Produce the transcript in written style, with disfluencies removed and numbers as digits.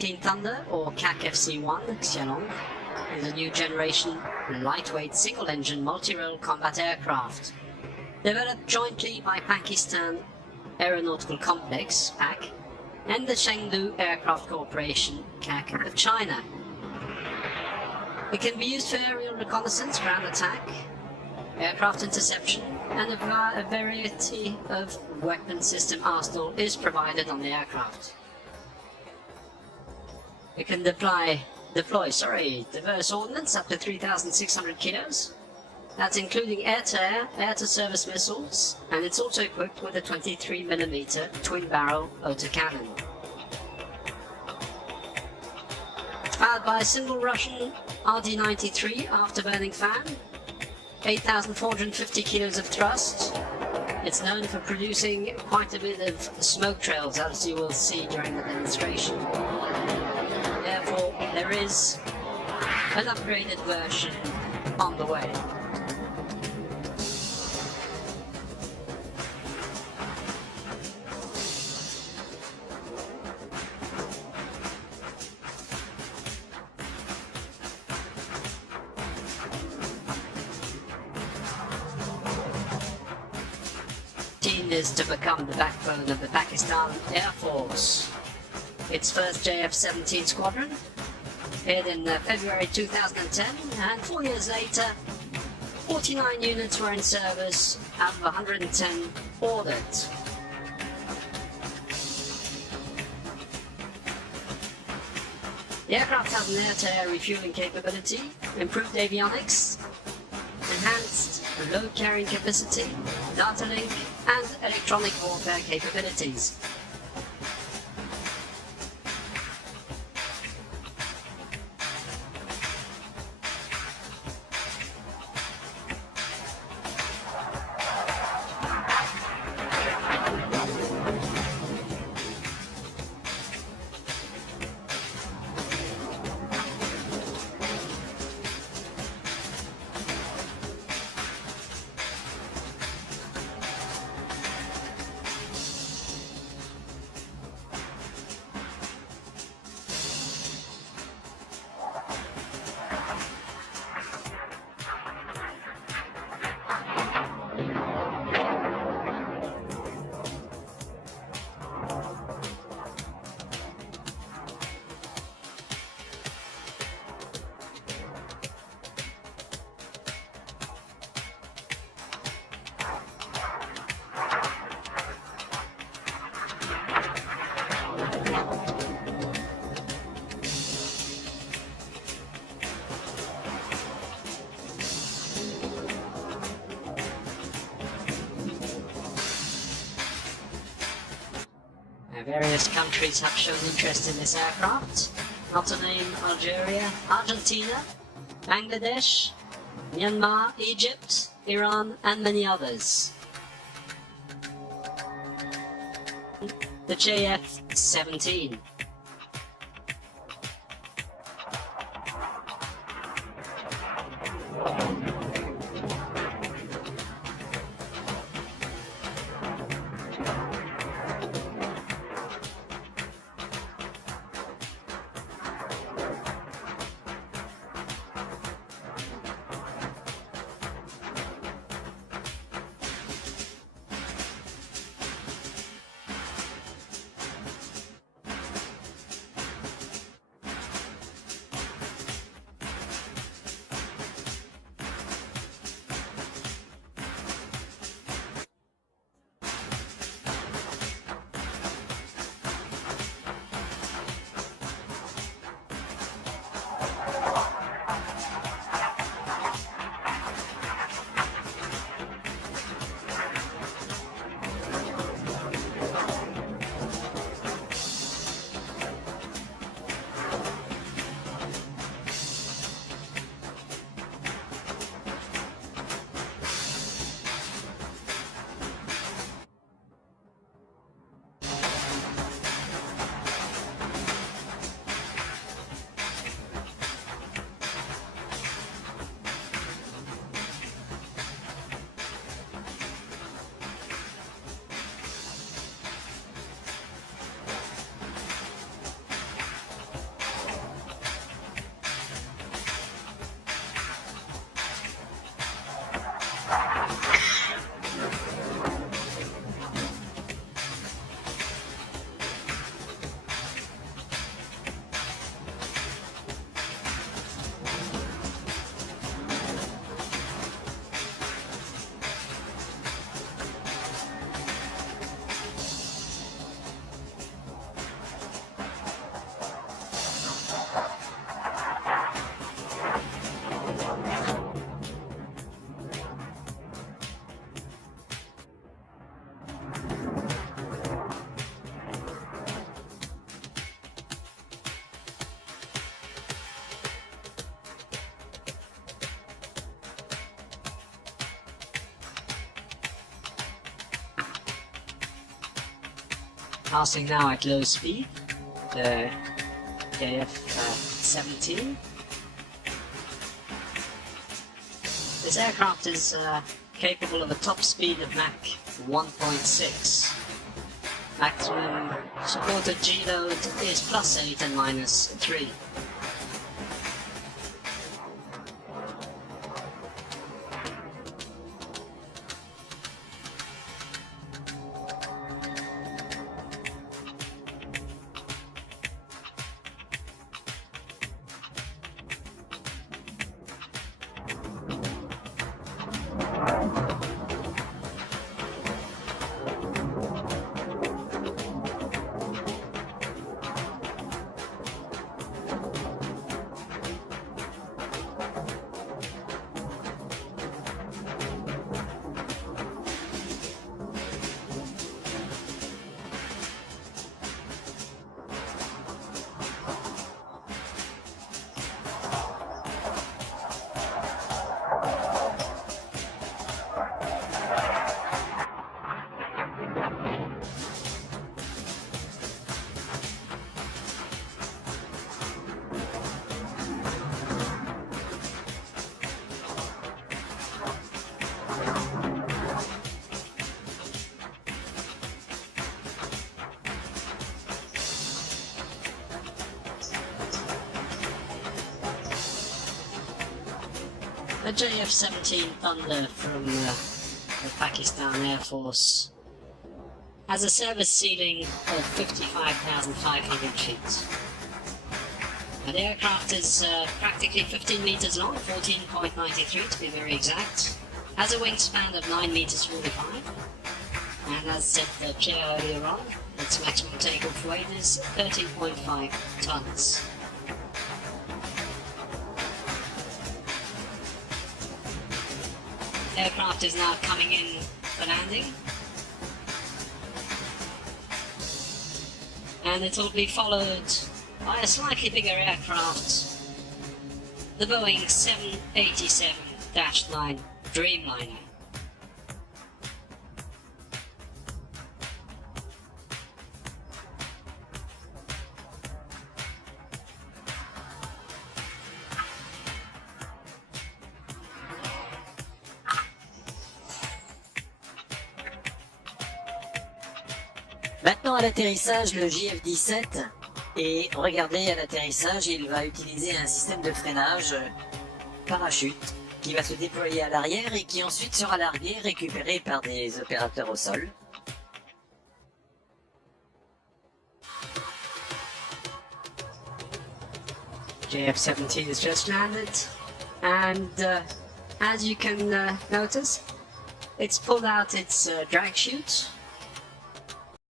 JF-17 Thunder, or CAC FC-1 Xiaolong, is a new generation lightweight single-engine multi-role combat aircraft, developed jointly by Pakistan Aeronautical Complex (PAC) and the Chengdu Aircraft Corporation (CAC) of China. It can be used for aerial reconnaissance, ground attack, aircraft interception, and a variety of weapon system arsenal is provided on the aircraft. It can deploy diverse ordnance up to 3,600 kilos. That's including air-to-air, air-to-surface missiles, and it's also equipped with a 23mm twin-barrel autocannon. It's powered by a single Russian RD-93 afterburning fan, 8,450 kilos of thrust. It's known for producing quite a bit of smoke trails, as you will see during the demonstration. Therefore, there is an upgraded version on the way. Is to become the backbone of the Pakistan Air Force. Its first JF-17 squadron appeared in February 2010, and 4 years later 49 units were in service out of 110 ordered. The aircraft has an air-to-air refueling capability, improved avionics, enhanced load carrying capacity, data link, and electronic warfare capabilities. Various countries have shown interest in this aircraft, not to name Algeria, Argentina, Bangladesh, Myanmar, Egypt, Iran, and many others. The JF-17. Passing now at low speed, the JF-17. This aircraft is capable of a top speed of Mach 1.6. Maximum supported G-load is +8 and -3. A JF-17 Thunder from the Pakistan Air Force has a service ceiling of 55,500 feet. The aircraft is practically 15 meters long, 14.93 to be very exact, has a wingspan of 9 meters 45, and as said the chair earlier on, its maximum takeoff weight is 13.5 tons. Aircraft is now coming in for landing, and it will be followed by a slightly bigger aircraft, the Boeing 787-9 Dreamliner. Maintenant à l'atterrissage, le JF-17, et regardez à l'atterrissage, il va utiliser un système de freinage parachute qui va se déployer à l'arrière et qui ensuite sera largué, récupéré par des opérateurs au sol. JF-17 has just landed, and as you can notice, it's pulled out its drag chute.